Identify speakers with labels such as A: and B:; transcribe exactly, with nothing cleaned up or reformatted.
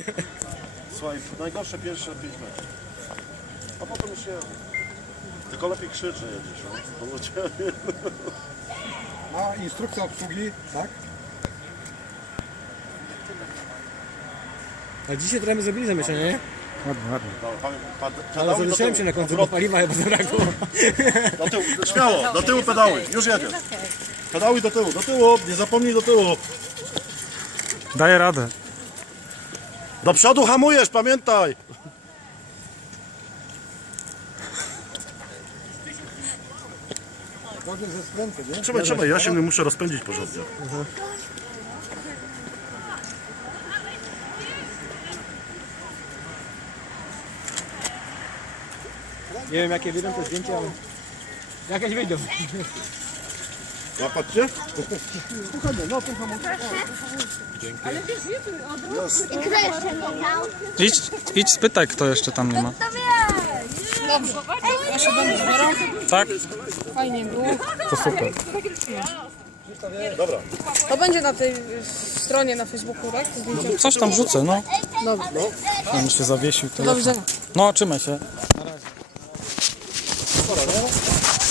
A: Słuchaj, najgorsze pierwsze pięć metrów. A potem już się... Tylko lepiej krzyczy jedziesz, no. Bo cię...
B: A instrukcja obsługi, tak?
C: A dzisiaj trochę my zrobili zamieszanie, nie?
B: Ładnie, ładnie.
A: No, pamię- pad-
C: Ale
A: pedały do
C: zaduszyłem
A: tyłu.
C: się na końcu, bo paliwa chyba zabrakło.
A: Do tyłu, śmiało, do tyłu pedały, już jedziesz. Pedały do tyłu, do tyłu, nie zapomnij do tyłu.
B: Daję radę.
A: Do przodu hamujesz, pamiętaj.
B: Gorzej ze skręty, nie?
A: Trzymaj, trzymaj, ja się nie muszę rozpędzić porządnie.
C: Nie wiem jakie wyjdą te zdjęcia, ale... Jakieś wyjdą.
A: Łapać cię?
B: Spokojnie, no tu hamulce.
D: Idź, idź spytaj, kto jeszcze tam nie ma.
E: Dobrze. Proszę będę zbiorą.
D: Tak?
E: Fajnie było.
D: To super.
A: Dobra.
E: To będzie na tej y, stronie na Facebooku, tak? To zdjęcie.
D: Coś tam rzucę, no.
E: Dobra.
D: Tam się zawiesił
E: Do
D: telefon.
E: widzenia.
D: No, trzymaj się.
A: Dobra, nie?